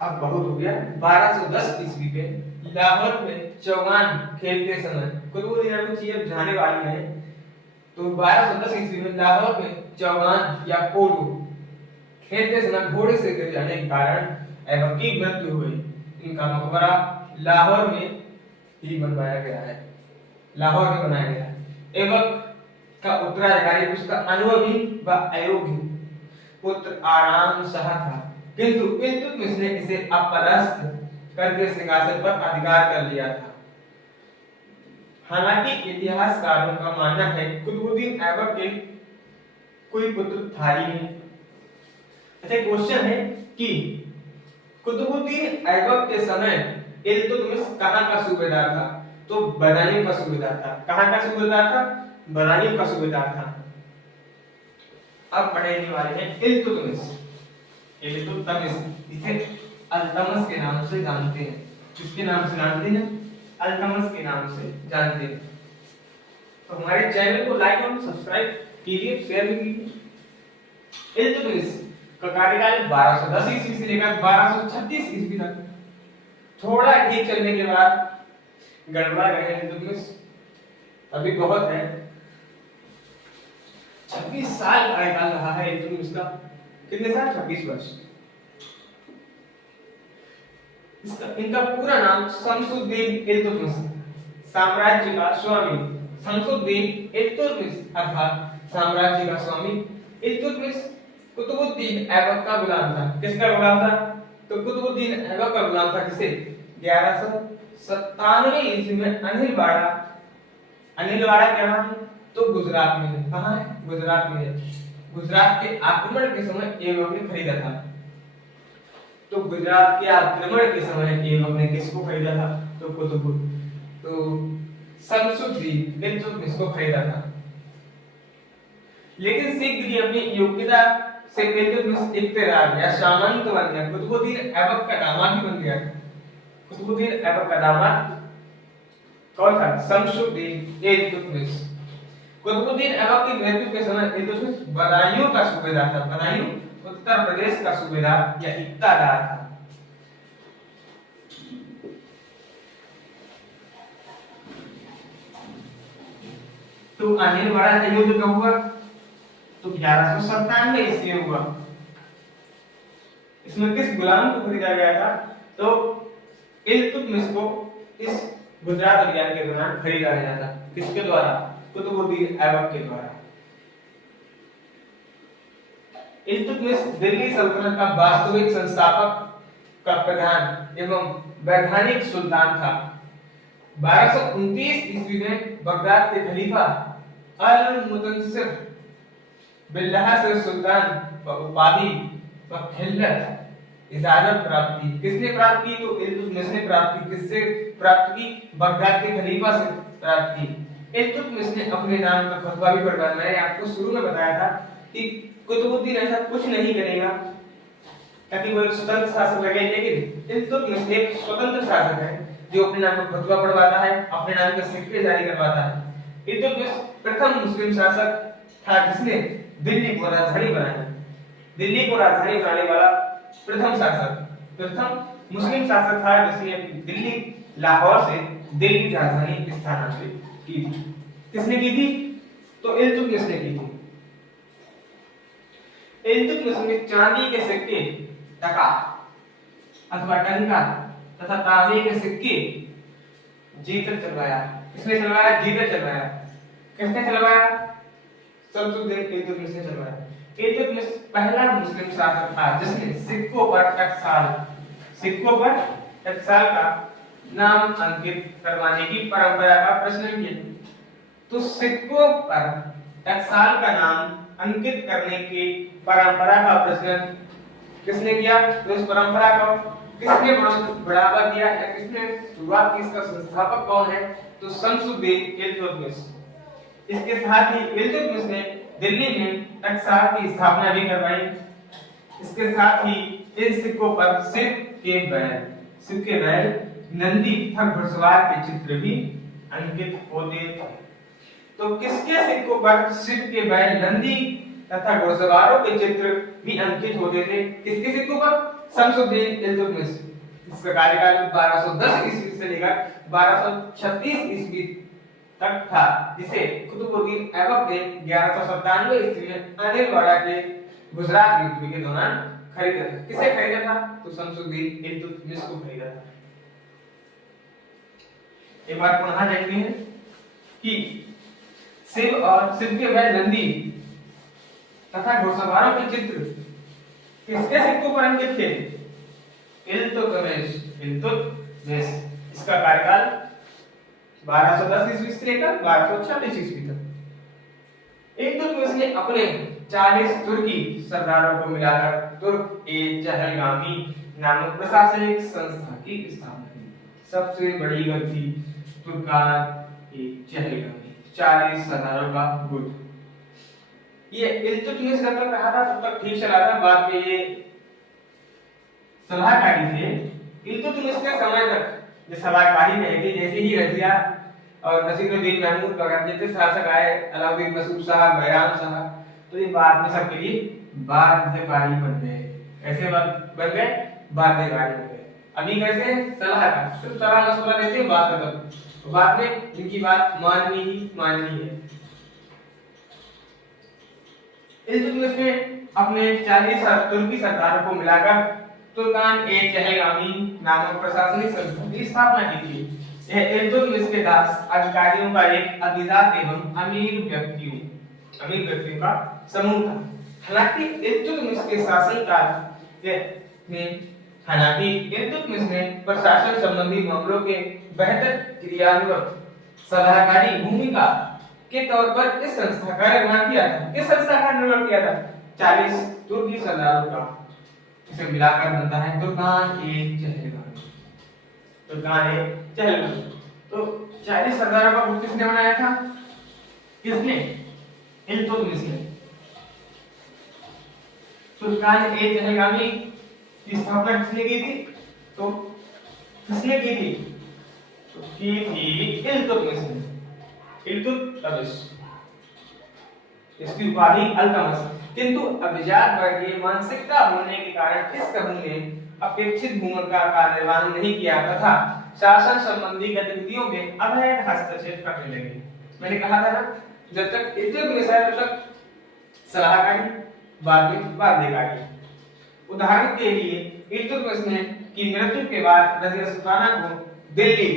अब बहुत हो गया। 1210 ईस्वी पे लाहौर में चौगान खेलते समय कुतुबुद्दीन ऐबक जी अब जाने वाली हैं। तो 1210 ईस्वी में लाहौर में चौगान या पोलो खेलते समय घोड़े से गिर जाने के कारण ऐबक की मृत्यु हुई। इनका मकबरा लाहौर में ही बनवाया गया है, लाहौर में बनाया गया है। ऐबक का उत्तराधिकारी उसका अनुभवी व अयोग्य पुत्र आराम शाह था, किंतु इल्तुतमिश ने इसे अपदस्थ करके सिंहासन पर अधिकार कर लिया था। हालांकि इतिहासकारों का मानना है कुतुबुद्दीन ऐबक के कोई पुत्र था ही नहीं। अच्छा, क्वेश्चन है कि कुतुबुद्दीन ऐबक के समय इल्तुतमिश कहां का सूबेदार था? तो बदायूं का सूबेदार था। कहां का सूबेदार था? बदायूं का सूबेदार था। अब पढ़ने वाले हैं इल्तुतमिश। इल्तुतमिश इसे अल्तमश के नाम से जानते हैं। किसके नाम से जानते हैं? अल्तमश के नाम से जानते हैं। तो हमारे चैनल को लाइक और सब्सक्राइब कीजिए, शेयर भी कीजिए। इल्तुतमिश का कार्यकाल 1210 ईस्वी से लेकर 1236 ईस्वी तक। थोड़ा ठीक चलने के बाद गड़बड़ा गए इल्तुतमिश, अभी बहुत है। 26 साल कार्यकाल रहा है इल्तुतमिश का। कितने साल? 26 वर्ष। इनका पूरा नाम शमसुद्दीन इल्तुतमिश, साम्राज्य का स्वामी। शमसुद्दीन इल्तुतमिश अर्थात साम्राज्य का स्वामी। इल्तुतमिश कुतुबुद्दीन ऐबक का गुलाम था। किसका गुलाम था? तो कुतुबुद्दीन ऐबक का गुलाम था। किसे? 1197 ईस्वी में अनिलवाड़ा कहाँ है? तो गुजरात में है। कहाँ है? गुजरात में है। गुजरात के आक्रमण के समय ऐबक ने खरीदा था। तो गुजरात के आक्रमण के समय ऐबक ने किसको खरीदा था? तो शमसुद्दीन इल्तुतमिश को खरीदा था। लेकिन शीघ्र ही अपनी योग्यता से इल्तुतमिश इक्तेदार या सामंत बन गया। कुतुबुद्दीन ऐबक का दामाद भी बन गया। कुतुबुद्दीन ऐबक का दामाद कौन था? शमसुद्दीन इल्तुतमिश। कुतुबुद्दीन ऐबक की मृत्यु के समय इल्तुतमिश बदायूं का सूबेदार था। बदायूं उत्तर प्रदेश का सूबेदार या इक्तादार था। तो अनिलवाड़ा का युद्ध कब हुआ? तो 1197 ईस्वी में हुआ। इसमें किस गुलाम को खरीदा गया था? तो इल्तुतमिश को इस गुजरात अभियान के दौरान खरीदा गया था। किसके द्वारा? कुतुबुद्दीन ऐबक के द्वारा। इल्तुतमिश दिल्ली सल्तनत का वास्तविक संस्थापक का प्रधान एवं वैधानिक सुल्तान था। 1229 ईस्वी में बगदाद के खलीफा अल-मुतनसिर बिल्लाह से सुल्तान उपाधि व खिल्लत इजाजत प्राप्त की। किसने प्राप्त की? तो इल्तुतमिश ने प्राप्त की। किससे प्राप्त की? बगदाद के खलीफा से प्राप्त की। इल्तुतमिश ने अपने नाम का फतवा भी पढ़वाया। मैंने आपको शुरू में बताया था कि कुतुबुद्दीन ऐसा कुछ नहीं करेगा ताकि वो एक स्वतंत्र शासक लगे, लेकिन इल्तुतमिश एक स्वतंत्र शासक है जो अपने नाम का फतवा पढ़वाता है, अपने नाम के सिक्के जारी करवाता है। इल्तुतमिश प्रथम मुस्लिम शासक था जिसने दिल्ली को राजधानी बनाया। दिल्ली को राजधानी बनाने वाला प्रथम शासक, प्रथम मुस्लिम शासक था जिसने दिल्ली, लाहौर से दिल्ली राजधानी स्थानांतरित की थी। किसने की थी? तो इल्तुतमिश ने की थी। इल्तुतमिश ने चांदी के सिक्के, टका अथवा टंका तथा तांबे के सिक्के जीतल चलवाया। किसने चलवाया? जीतल चलवाया। किसने चलवाया? शमसुद्दीन इल्तुतमिश ने चलवाया। इल्तुतमिश पहला मुस्लिम शासक था जिसने सिक्कों पर टकसाल का नाम अंकित करवाने की परंपरा का प्रचलन किया। तो सिक्कों पर टकसाल का नाम अंकित करने की परंपरा का प्रचलन किसने किया? तो इस परंपरा को किसने बढ़ावा दिया या किसने शुरुआत की? इसका संस्थापक कौन है? तो शमसुद्दीन इल्तुतमिश। इसके साथ ही इल्तुतमिश ने दिल्ली में टकसाल की स्थापना भी करवाई। इसके साथ ही इन सिक्कों पर सिर के बैल, नंदी तथा घुड़सवार के चित्र भी अंकित होते थे। तो किसके सिक्कों पर सिर के बैल, नंदी तथा घुड़सवारों के चित्र भी अंकित होते थे? किसके सिक्कों पर? शमसुद्दीन इल्तुतमिश। इसका कार्यकाल 1210 ईस्वी से लेकर 1236 ईस्वी तक था, जिसे कुतुबुद्दीन ऐबक ने 1197 ईस्वी में अनिलवाड़ा के गुजरात युद्ध के दौरान खरीदा था। किसे खरीदा था? तो शमसुद्दीन इल्तुतमिश को खरीदा था। एक बार पुनः देखते हैं कि शिव के बैल, नंदी तथा घुड़सवारों के चित्र किसके सिक्कों पर अंकित थे? इल्तुतमिश। इसका कार्यकाल 1210 ईस्वी से लेकर 1246 ईस्वी तक। इल्तुतमिश ने अपने 40 तुर्की सरदारों को मिलाकर तुर्क-ए-चहलगामी नामक प्रशासनिक संस्था की स्थापना की। सबसे बड़ी गद्दी तुर्कान-ए-चहलगामी, 40 सरदारों का गुट। ये इल्तुतमिश जब तक रहा था तब तक ठीक चला था, बाद में ये सलाहकारी थे। इल्तुतमिश के समय तक ये सलाहकारी रहे थे। जैसे ही रजिया और नसीरुद्दीन महमूद बगदादी शासक आए, अलाउद्दीन मसूद शाह, बैराम शाह, तो ये बाद में सबके लिए बाध्यकारी बन गए। कैसे बन गए? बाध्यकारी बन गए। अभी कैसे? सलाहकार, सिर्फ सलाह मशवरा देते हैं, बात खत्म। तो बाद में इनकी बात माननी है। इल्तुतमिश ने अपने 40 तुर्की सरदारों को मिलाकर तुर्कान-ए-चहलगामी नामक प्रशासनिक संस्था की स्थापना की थी। यह इल्तुतमिश के दास अधिकारियों का एक अभिजात एवं अमीर व्यक्तियों का समूह था। हालांकि इल्तुतमिश के शासनकाल में इल्तुतमिश ने प्रशासन संबंधी मामलों के बेहतर क्रियान्वयन, सलाहकारी भूमिका के तौर पर इस संस्था का निर्माण किया था। किस संस्था का निर्माण किया था? 40 तुर्की सरदारों का, इसे मिलाकर बनता है तुर्कान-ए-चहलगामी। तो 40 सरदारों का गुट किसने बनाया था? किसने? इल्तुतमिश ने। तुर्कान-ए-चहलगामी की स्थापना किसने की थी? तो किसने की थी? तो की थी इल्तुतमिश ने। इल्तुतमिश, इसकी उपाधि अल्तमश। किंतु अभिजात वर्गीय मानसिकता होने के कारण इस समूह ने अपेक्षित भूमिका का निर्वहन नहीं किया तथा शासन संबंधी गतिविधियों में अवैध हस्तक्षेप करने लगे। मैंने कहा था ना, जब तक इल्तुतमिश है तब तक सलाहकारी, बाद में बाध्यकारी। उदाहरण के लिए इल्तुतमिश ने की मृत्यु के बाद रजिया सुल्ताना को दिल्ली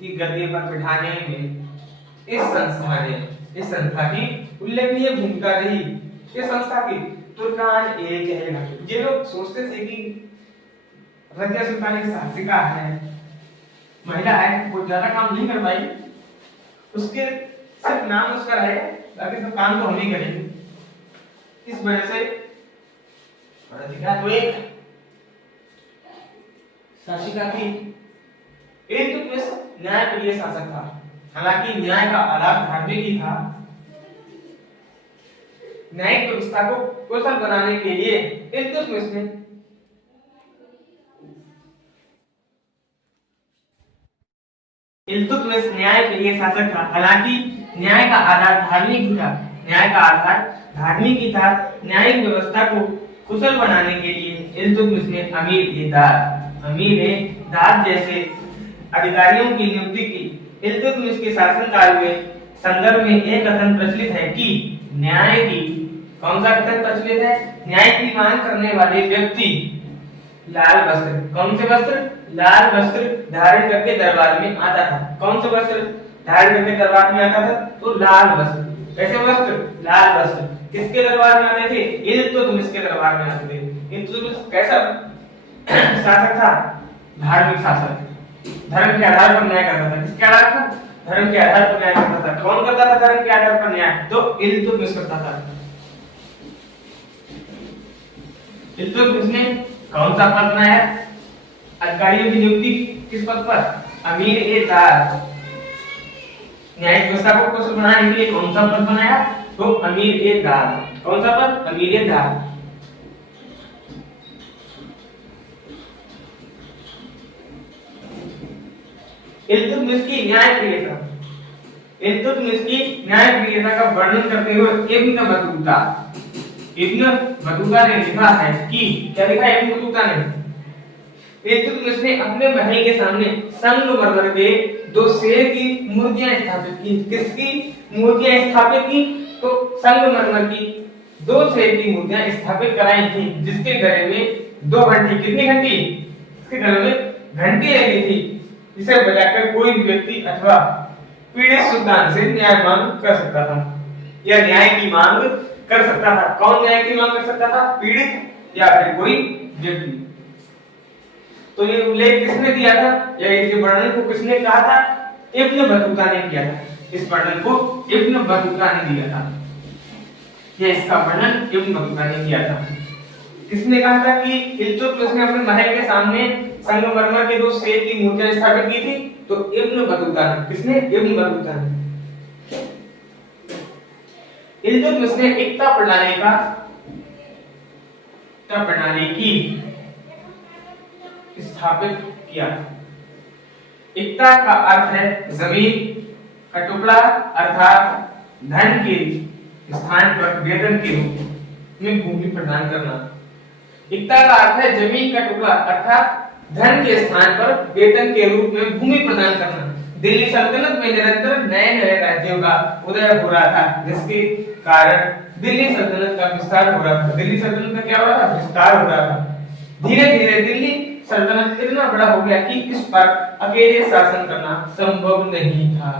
की गद्दी पर बिठाने में इस संस्था की उल्लेखनीय भूमिका रही। इस संस्था की तुर्कान-ए-चहलगामी। ये लोग सोचते थे कि रजिया सुल्ताना एक शासिका है, महिला है, वो ज्यादा काम नहीं कर पाई, उसके सिर्फ नाम उसका रहे, बाकी सब काम तो हम ही करेंगे। इस वजह से रजिया तो एक शासिका थी। इल्तुतमिश न्यायप्रिय शासक था। हालांकि न्याय का आधार धार्मिक ही था। न्यायिक व्यवस्था को कुशल बनाने के लिए इल्तुतमिश ने इल्तुतमिश न्यायप्रिय शासक था। हालांकि न्याय का आधार धार्मिक ही था। न्याय का आधार धार्मिक ही था। न्यायिक व्यवस्था को कुशल बनाने के लिए इल्तुतमिश ने अमीर-ए-दाद जैसे अधिकारियों की नियुक्ति की। इल्तुतमिश के शासनकाल में संदर्भ में एक कथन प्रचलित है कि न्याय की कौन सा कथन प्रचलित है? न्याय की मांग करने वाले व्यक्ति लाल वस्त्र, कौन से वस्त्र? लाल वस्त्र धारण करके दरबार में आता था। कौन सा वस्त्र धारण करके दरबार में आता था? तो लाल वस्त्र। कैसे वस्त्र? लाल वस्त्र। किसके दरबार में आते थे? इल्तुतमिश के दरबार में आते थे। इल्तुतमिश कैसा शासक था? धार्मिक शासक। धर्म के आधार पर न्याय करता था। किसके आधार पर? धर्म के आधार पर न्याय करता था। कौन करता था धर्म के आधार पर न्याय? तो इल्तुतमिश करता था। इल्तुतमिश ने कौन सा पद बनाया? अधिकारियों की नियुक्ति किस पद पर? अमीर-ए-दाद। न्यायिक व्यवस्था को कुशल बनाने के लिए कौन सा पद बनाया? तो अमीर-ए-दाद। कौन सा पद? अमीर-ए-दाद। इल्तुतमिश की न्यायप्रियता। इल्तुतमिश की न्यायप्रियता का वर्णन करते हुए इब्न बतूता ने लिखा है कि क्या लिखा है इब्न बतूता ने? इल्तुतमिश ने अपने महल के सामने संगमरमर के 2 शेर की मूर्तियां स्थापित की। किसकी मूर्तियां स्थापित की? तो संगमरमर की 2 शेर की मूर्तियां स्थापित कराई थी, जिसके गले में 2 घंटी। कितनी घंटी? इसके गले में घंटी लगी थी, जिसे बजाकर कोई भी व्यक्ति अथवा पीड़ित सुल्तान से न्याय मांग कर सकता था या न्याय की मांग कर सकता था। कौन न्याय की मांग कर सकता था? पीड़ित या फिर कोई व्यक्ति। तो ये उल्लेख किसने दिया था या इस वर्णन को किसने कहा था? इब्न बतूता ने किया था। इस वर्णन को इब्न बतूता ने दिया था। ये इसका वर्णन इब्न बतूता ने किया था। किसने कहा था कि इल्तुतमिश ने अपने महल के सामने संगमरमर के 2 शेर की मूर्तियां स्थापित की थी? तो इब्न बतूता ने। किसने? इब्न बतूता ने। इल्तुतमिश ने एकता प्रणाली की स्थापित किया। एकता का अर्थ है जमीन का टुकड़ा अर्थात धन के स्थान पर वेतन के रूप में भूमि प्रदान करना। एकता का अर्थ है जमीन का टुकड़ा अर्थात धन के स्थान पर वेतन के रूप में भूमि प्रदान करना। दिल्ली सल्तनत में निरंतर नए नए राज्यों का उदय हो रहा था, जिसके कारण दिल्ली सल्तनत का विस्तार हो रहा था। दिल्ली सल्तनत का क्या हो रहा था? विस्तार हो रहा था। धीरे धीरे दिल्ली सल्तनत इतना बड़ा हो गया कि इस पर अकेले शासन करना संभव नहीं था।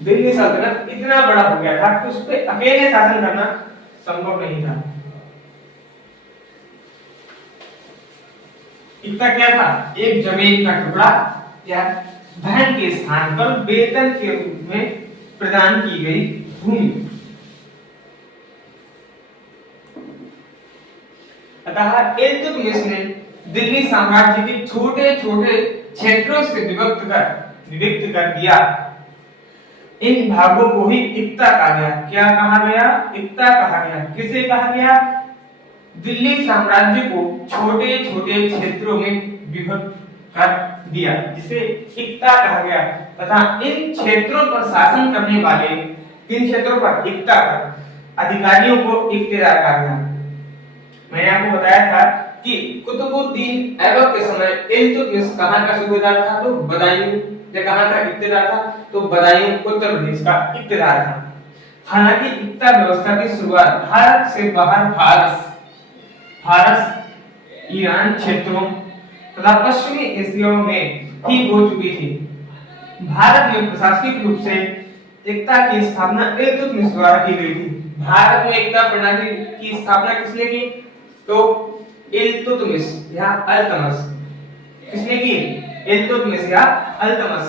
दिल्ली सल्तनत इतना बड़ा हो गया था कि उस पर अकेले शासन करना संभव नहीं था। इतना क्या था? एक जमीन का टुकड़ा या धन के स्थान पर वेतन के रूप में प्रदान की गई भूमि। अतः इल्तुतमिश ने दिल्ली साम्राज्य के छोटे छोटे क्षेत्रों से विभक्त कर दिया। इन भागों को ही इक्ता कहा गया। क्या कहा गया? इक्ता कहा गया। किसे कहा गया? दिल्ली साम्राज्य को छोटे छोटे क्षेत्रों में विभक्त कर दिया, जिसे इक्ता कहा गया। तथा इन क्षेत्रों पर शासन करने वाले, इन क्षेत्रों पर इक्ता पर अधिकारियों को इक्तेदार कहा गया। मैंने आपको बताया था कि कुतुबुद्दीन ऐबक के समय इल्तुतमिश कहां का सूबेदार था? तो बदायूं। या कहां का इक्तेदार था? तो बदायूं उत्तर प्रदेश का इक्तेदार था। हालांकि इक्ता व्यवस्था की शुरुआत भारत से बाहर फारस, ईरान क्षेत्रों तथा पश्चिमी एशिया में ही हो चुकी थी। भारत में प्रशासनिक रूप से इक्ता की स्थापना इल्तुतमिश द्वारा की गई थी। भारत में इक्ता प्रणाली की स्थापना किसने की? तो इल्तुतमिश या अल्तमश। किसने की? इल्तुतमिश या अल्तमश।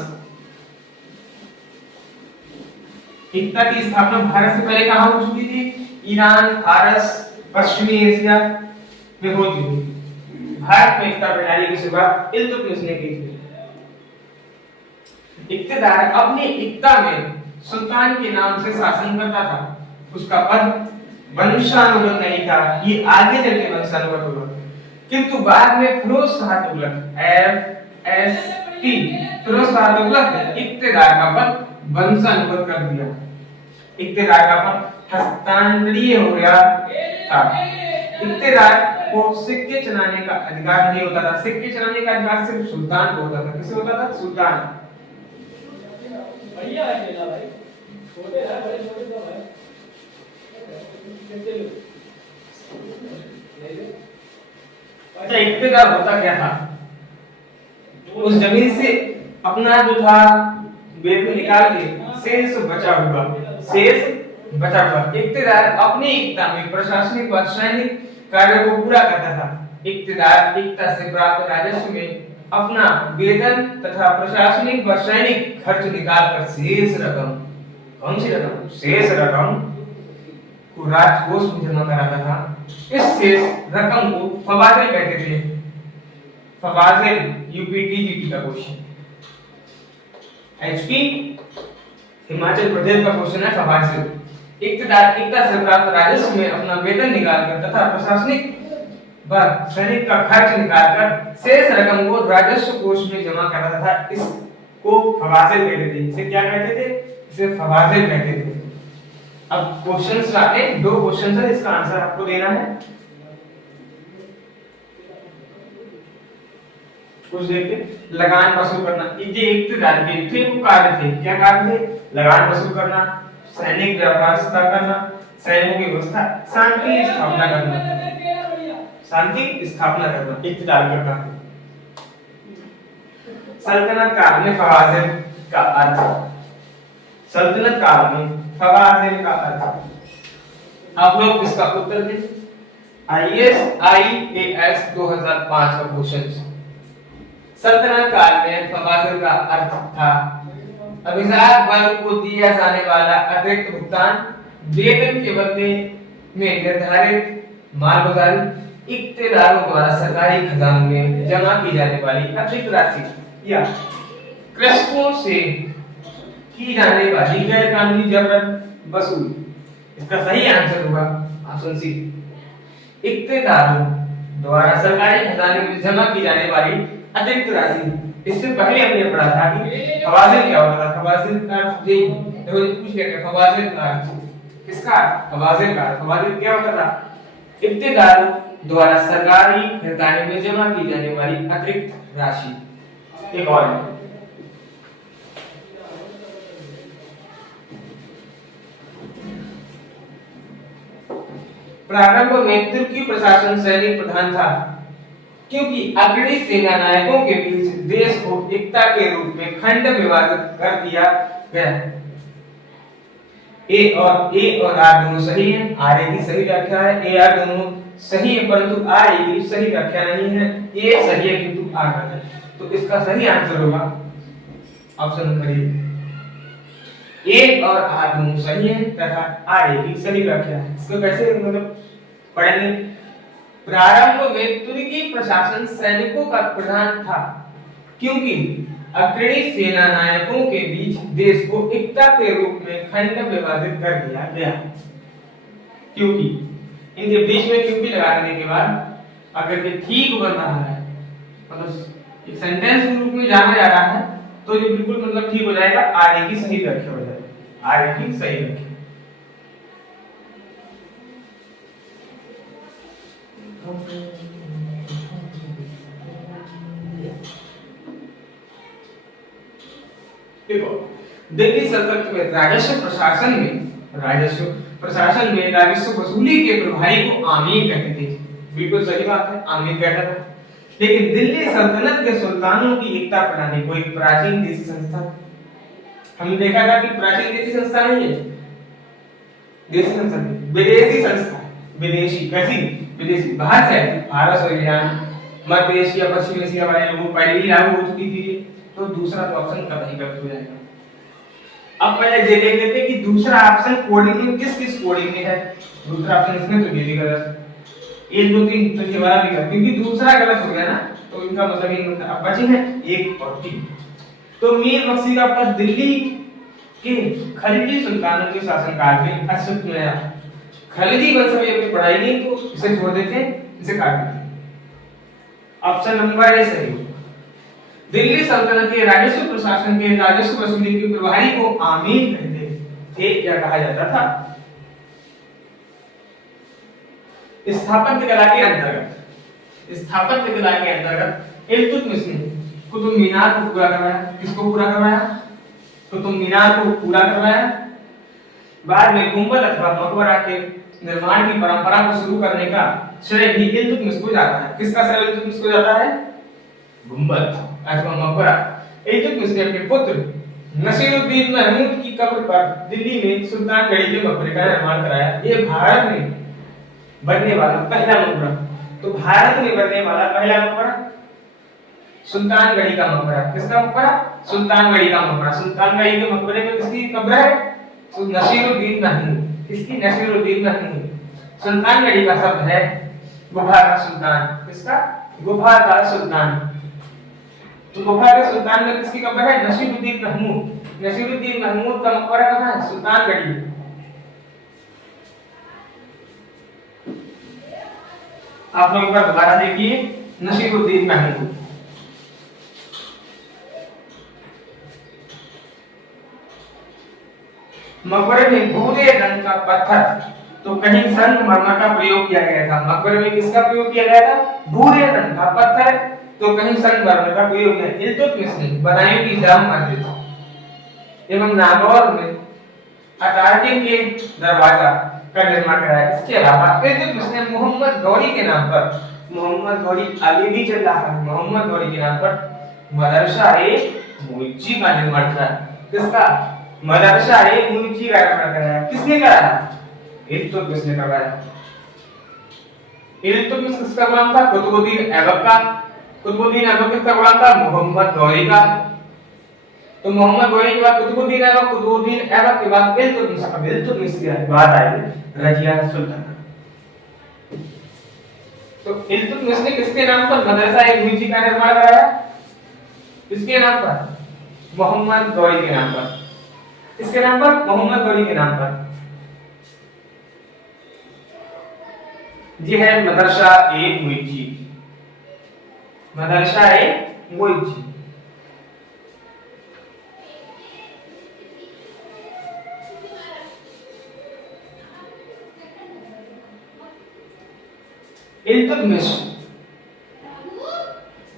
इक्ता की स्थापना भारत से पहले कहां हो चुकी थी? ईरान, फारस, पश्चिमी एशिया में हो चुकी थी। भारत में एकता प्रणाली की शुरुआत इल्तुतमिश ने की थी। इक्तेदार अपनी एकता में सुल्तान के नाम से शासन करता था। उसका पद वंशानुगत नहीं था, ये आगे चल के वंशानुगत होगा, किंतु बाद में फिरोज शाह तुगलक FST फिरोज शाह तुगलक ने इक्तेदार का पद वंशानुगत कर दिया। इक्तेदार का पद हस्तांतरीय हो गया था। इक्तेदार को सिक्के चलाने का अधिकार नहीं होता था। सिक्के चलाने का अधिकार सिर्फ सुल्तान को होता था। किसे होता था? सुल्तान। भैया है मेरा भाई, छोटे है बड़े छोटे तो भाई अच्छा, इक्तेदार होता क्या था? उस जमीन से अपना जो था वेतन निकाल के शेष बचा हुआ इक्तेदार अपनी एकता में प्रशासनिक व सैनिक कार्यों को पूरा करता था। इक्तेदार एकता से प्राप्त राजस्व में अपना वेतन तथा प्रशासनिक व सैनिक खर्च निकालकर शेष रकम, कौन सी रकम? शेष रकम को राजकोष में जमा कराता था। इस शेष रकम को फवाजिल कहते थे। फवाजिल UPTGT का क्वेश्चन, HP हिमाचल प्रदेश का क्वेश्चन है फवाजिल। इक्तेदार एकता से प्राप्त राजस्व में अपना वेतन निकालकर तथा प्रशासनिक व सैनिक का खर्च निकालकर शेष रकम को राजस्व कोष में जमा कराता था। इसको फवाजिल कहते थे। इसे क्या कहते थे? इसे फवाजिल कहते थे। अब क्वेश्चंस आते हैं, 2 क्वेश्चंस है, इसका आंसर आपको देना है। कुछ देखते, लगान वसूल करना, ये इक्तेदार के थे वो कार्य थे। क्या कार्य थे? लगान वसूल करना, सैनिक व्यवस्था करना, सैनिकों की व्यवस्था, शांति स्थापना करना, इक्तेदार का कार्य। सल्तनत काल में फवाजिल का अर्थ, सल्तनत काल में फवाजिल का अर्थ आप लोग इसका उत्तर दें। IAS 2005 का क्वेश्चन। सल्तनत काल में फवाजिल का अर्थ था अभिजात वर्ग को दिया जाने वाला अतिरिक्त भुगतान, वेतन के बदले में निर्धारित मालगुजारी, इक्तेदारों द्वारा सरकारी खजाने में जमा की जाने वाली अतिरिक्त राशि या कृषकों से की जाने वाली गैर कानूनी जबरन वसूली। इसका सही आंसर होगा ऑप्शन सी, इक्तेदारों द्वारा सरकारी खजाने में जमा की जाने वाली अतिरिक्त राशि। इससे पहले हमने पढ़ा था कि फवाजिल क्या होता था। फवाजिल का अर्थ ये देखो, पूछ लिया फवाजिल का अर्थ किसका? फवाजिल का। फवाजिल क्या होता था? इक्तेदार द्वारा सरकारी खजाने में जमा की जाने वाली अतिरिक्त राशि। एक और है, प्रारंभ में तुर्की प्रशासन सैनिक प्रधान था, क्योंकि अग्रणी सेना नायकों के बीच देश को एकता के रूप में खंड विभाजित कर दिया गया। ए और आर दोनों सही हैं। आर ए की सही व्याख्या है, ए आर दोनों सही है, परंतु आर ए की सही व्याख्या नहीं है। ए सही है किंतु आर गलत है, तो इसका सही आंसर होगा ऑप्शन नंबर ए और आर दोनों सही है तथा आर ए की सही व्याख्या है। इसको कैसे मतलब पढ़ेंगे? प्रारंभ में तुर्की प्रशासन सैनिकों का प्रधान था, क्योंकि अग्रणी सेना नायकों के बीच देश को एकता के रूप में खंड विभाजित कर दिया गया। क्योंकि इनके बीच में क्योंकि लगा देने के बाद अगर ये ठीक बन रहा है, मतलब एक सेंटेंस के रूप में जाना जा रहा है, तो ये बिल्कुल मतलब ठीक हो जाएगा। आर ए की सही व्याख्या हो जाएगी, आर ए की सही व्याख्या। देखो, दिल्ली सल्तनत में राजस्व प्रशासन में राजस्व वसूली के प्रभारी को आमीर कहते थे। बिल्कुल सही बात है, आमीर कहता था। लेकिन दिल्ली सल्तनत के सुल्तानों की एकता प्रणाली कोई प्राचीन देशी संस्था, हमने देखा था कि प्राचीन देशी संस्था नहीं है, देशी संस्था, विदेशी संस्था। विदेशी कैसी? विदेशी बाहर से, भारत और ईरान, मध्य एशिया, पश्चिम एशिया वाले लोगों पहले ही लागू हो चुकी थी, तो दूसरा तो ऑप्शन कतई गलत हो जाएगा। अब पहले ये देख लेते हैं कि दूसरा ऑप्शन कोडिंग में किस कोडिंग में है। दूसरा ऑप्शन इसमें तो ये भी गलत, 1 2 3 तो ये वाला भी गलत, क्योंकि दूसरा गलत हो गया ना, तो इनका मतलब ये होता है। अब बचे हैं 1 और 3। तो मीर बख्शी का आपका दिल्ली के खलजी सुल्तानों के शासनकाल में अस्तित्व में आया। खलजी वंश में अपनी पढ़ाई नहीं तो इसे छोड़ देते, इसे काट देते। ऑप्शन नंबर ए सही होगा। दिल्ली सल्तनत के राजस्व प्रशासन के राजस्व वसूली के प्रभारी को आमीर कहते थे या कहा जाता था। स्थापत्य कला के अंतर्गत इल्तुतमिश ने कुतुब मीनार को पूरा करवाया। किसको पूरा करवाया? कुतुब मीनार को पूरा करवाया। बाद में गुंबद अथवा मकबरा के निर्माण की परंपरा को शुरू करने का श्रेय भी इल्तुतमिश को जाता है। किसका श्रेय इल्तुतमिश को जाता है? गुंबद अथवा मकबरा। इल्तुतमिश ने अपने पुत्र नसीरुद्दीन महमूद की कब्र पर दिल्ली में सुल्तानगढ़ी के मकबरे का निर्माण कराया। ये भारत में बनने वाला पहला मकबरा। तो भारत में बनने वाला पहला मकबरा सुल्तानगढ़ी का मकबरा। किसका मकबरा? सुल्तानगढ़ी का मकबरा। सुल्तानगढ़ी के मकबरे में किसकी कब्र है? नसीरुद्दीन महमूद। किसकी? नसीरुद्दीन महमूद। सुल्तानगढ़ी का शब्द है गुफा का सुल्तान। किसका? गुफा का सुल्तान। तो गुफा के सुल्तान में किसकी कब्र है? नसीरुद्दीन महमूद। नसीरुद्दीन महमूद का मकबरा कहाँ है? सुल्तानगढ़ी। आप लोग एक बार दोबारा देखिए, नसीरुद्दीन महमूद। मकबरे में भूरे रंग का पत्थर तो कहीं संगमरमर का प्रयोग किया गया था। मकबरे में किसका प्रयोग किया गया था? भूरे रंग का पत्थर तो कहीं संगमरमर का प्रयोग किया। इल्तुतमिश ने बदायूं की जामा मस्जिद एवं नागौर में अतार्किन के दरवाजा का निर्माण कराया। इसके अलावा इल्तुतमिश ने मोहम्मद गौरी के नाम पर, मोहम्मद गौरी अभी भी चल रहा है, मोहम्मद गौरी के नाम पर मदरसा-ए-मुइज्जी का निर्माण कराया। किसका? मदरसा-ए-मुइज्जी का निर्माण कराया। किसने कराया? इल्तुतमिश ने करवाया। इल्तुतमिश किसका गुलाम था? कुतुबुद्दीन ऐबक का। कुतुबुद्दीन ऐबक किसका गुलाम था? मोहम्मद गौरी का। तो मोहम्मद गौरी के बाद कुतुबुद्दीन ऐबक, कुतुबुद्दीन ऐबक के बाद इल्तुतमिश। अब इल्तुतमिश के बाद आएगी रजिया सुल्ताना। तो इल्तुतमिश ने किसके नाम पर मदरसा-ए-मुइज्जी का निर्माण कराया? किसके नाम पर? मोहम्मद गौरी के नाम पर। इसके नाम पर? मोहम्मद गौरी के नाम पर। जी है मदरसा-ए-मुइज्जी। मदरसा-ए-मुइज्जी।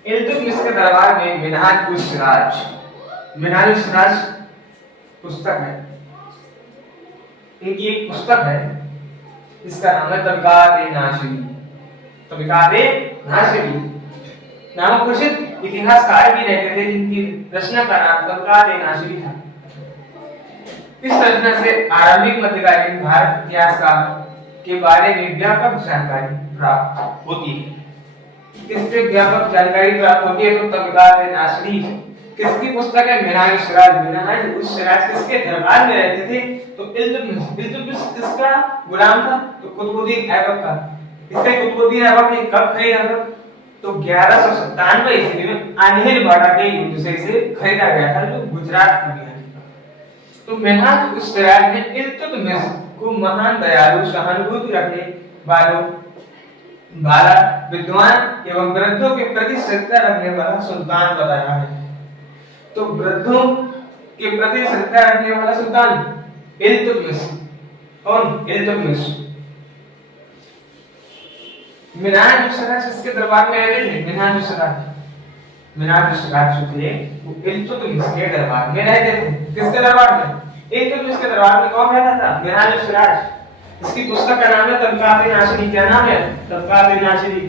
इल्तुतमिश के दरबार में मिनहाज-उस-सिराज पुस्तक है। इनकी एक पुस्तक है, इसका नाम है तबकात-ए-नासिरी। तबकात-ए-नासिरी नामक प्रसिद्ध इतिहासकार भी रहते थे, जिनकी रचना का नाम तबकात-ए-नासिरी था। इस रचना से आरंभिक मध्यकालीन भारत इतिहास के बारे में व्यापक जानकारी प्राप्त होती है। इससे व्यापक जानकारी प्राप्त होती है। तो तबकात-ए-नासिरी किसकी पुस्तक है? मिनहाज-उस-सिराज किसके दरबार में रहते थे? तो इल्तुतमिश किसका गुलाम था? तो कुतुबुद्दीन ऐबक का। इसे कुतुबुद्दीन ऐबक ने कब खरीदा था? तो 1197 ईस्वी में अनिलवाड़ा के युद्ध से इसे खरीदा गया था, जो गुजरात में है। तो मिनहाज-उस-सिराज ने इल्तुतमिश को महान दयालु, सहानुभूति रखने वाला विद्वान एवं वृद्धों के प्रति श्रद्धा रखने वाला सुल्तान बताया है। तो वृद्धों के प्रति श्रद्धा रखने वाला सुल्तान इल्तुतमिश। कौन? इल्तुतमिश। मिनहाज-उस-सिराज किसके दरबार में रहते थे? मिनहाज-उस-सिराज जो थे वो इल्तुतमिश के दरबार में रहते थे। किसके दरबार में? इल्तुतमिश के दरबार में। कौन रहता था? मिनहाज-उस-सिराज। इसकी पुस्तक का नाम है तबकात-ए-नासिरी। क्या नाम है? तबकात-ए-नासिरी।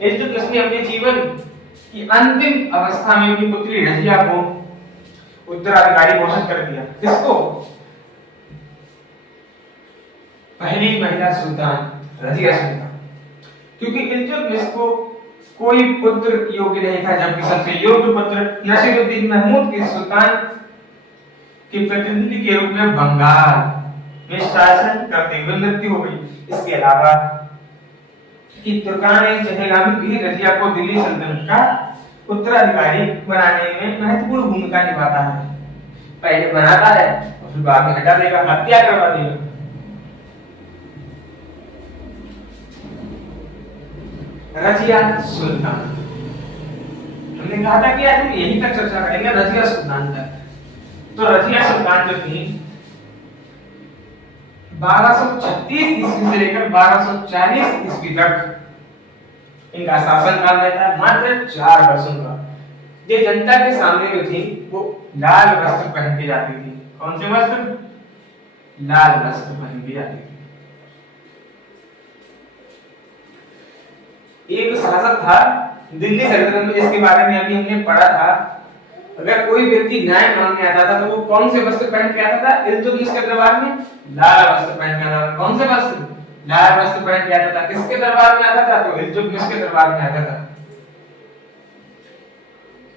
इल्तुतमिश ने अपने जीवन की अंतिम अवस्था में अपनी पुत्री रजिया को उत्तराधिकारी घोषित कर दिया। किसको? पहली महिला सुल्तान रजिया सुल्तान। क्योंकि इल्तुतमिश को कोई पुत्र योग्य नहीं था, जबकि सबसे योग्य पुत्र नसीरुद्दीन महमूद के सुल्तान के प्रतिनिधि के रूप में बंगाल में शासन करते हुए मृत्यु हो गई। इसके अलावा कि तुर्कान चहलगामी भी रजिया को दिल्ली सल्तनत का उत्तराधिकारी बनाने में महत्वपूर्ण भूमिका निभाता है। पहले बनाता है और फिर बाद में हटा देगा, हत्या करवा देगा। रजिया सुल्तान, हमने कहा था कि आज हम यहीं तक चर्चा करेंगे रजिया सुल्तान तक। तो रजिया सुल्तान जो थी 1236 ईस्वी से लेकर 1240 ईस्वी तक इनका शासनकाल रहता, मात्र 4 वर्षों का। ये जनता के सामने जो थी वो लाल वस्त्र पहन के जाती थी। कौन से वस्त्र? लाल वस्त्र पहन के जाती थी। एक शासक था दिल्ली सल्तनत में, जिसके बारे में अभी हमने पढ़ा था। अगर कोई व्यक्ति न्याय मांगने आता था तो वो कौन से वस्त्र पहन के आता था? इल्तुतमिश के दरबार में लाल वस्त्र पहन के आता था। कौन से वस्त्र? लाल वस्त्र पहन के आता था। किसके दरबार में आता था? तो इल्तुतमिश के दरबार में आता था।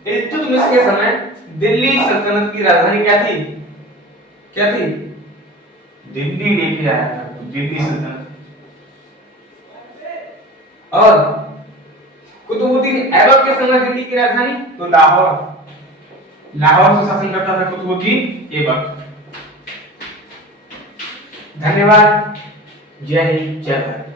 इल्तुतमिश के समय दिल्ली सल्तनत की राजधानी क्या थी? क्या थी? दिल्ली लेके आया था, दिल्ली सल्तनत। और कुतुबुद्दीन ऐबक के समय दिल्ली की राजधानी तो लाहौर, लाहौर से शासन करता था कुतुबुद्दीन ऐबक। धन्यवाद। जय हिंद, जय भारत।